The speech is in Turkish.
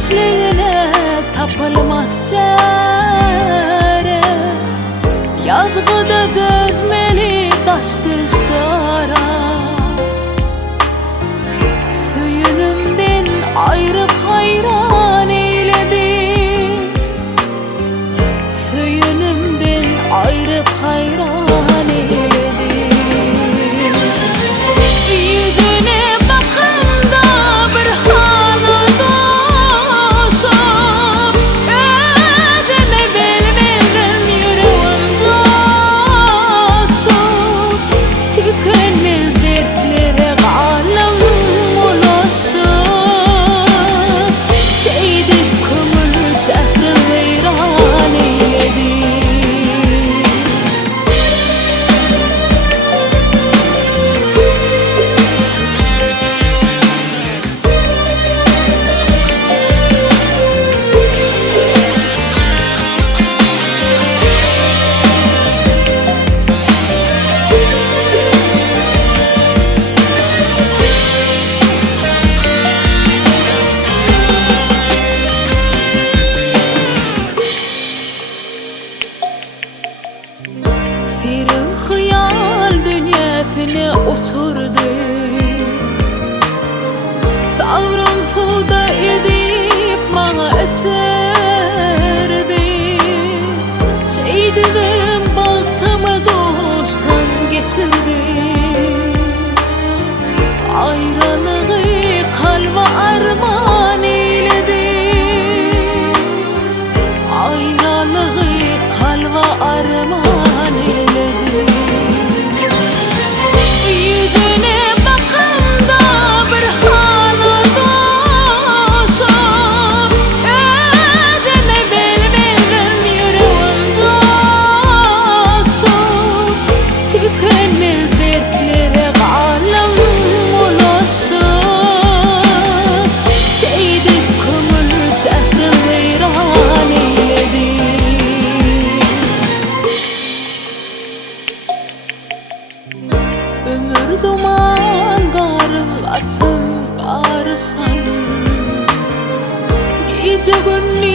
içlerine tapılmaz çare. Yazgıda dözmeli taş düzdara. Söyünümden ayrıp hayran eyledi. Söyünümden ayrıp hayran eyledi. Yüzüne bakanda bir hana doşup, ödeme bilmedim yüreğim coşup. Tükenmez dertlere alem ulaşıp, şeydip kömür şehri veyran eyledi. Serin hayal dünyasına oturdu. Savrım suda edip bana öterdi. Şeydim baktımı dosttan geçirdi. Ayrılığı kalba armağan eyledi. Ayrılığı kalba armağan eyledi. Yüzüne bakanda bir hana doşup, ödeme bilmedim yüreğim coşup. Tükenmez dertlere alem ulaşıp, şeydip kömür şehri veyran eyledi. Ömür duman garım atım garısan. Gece günlü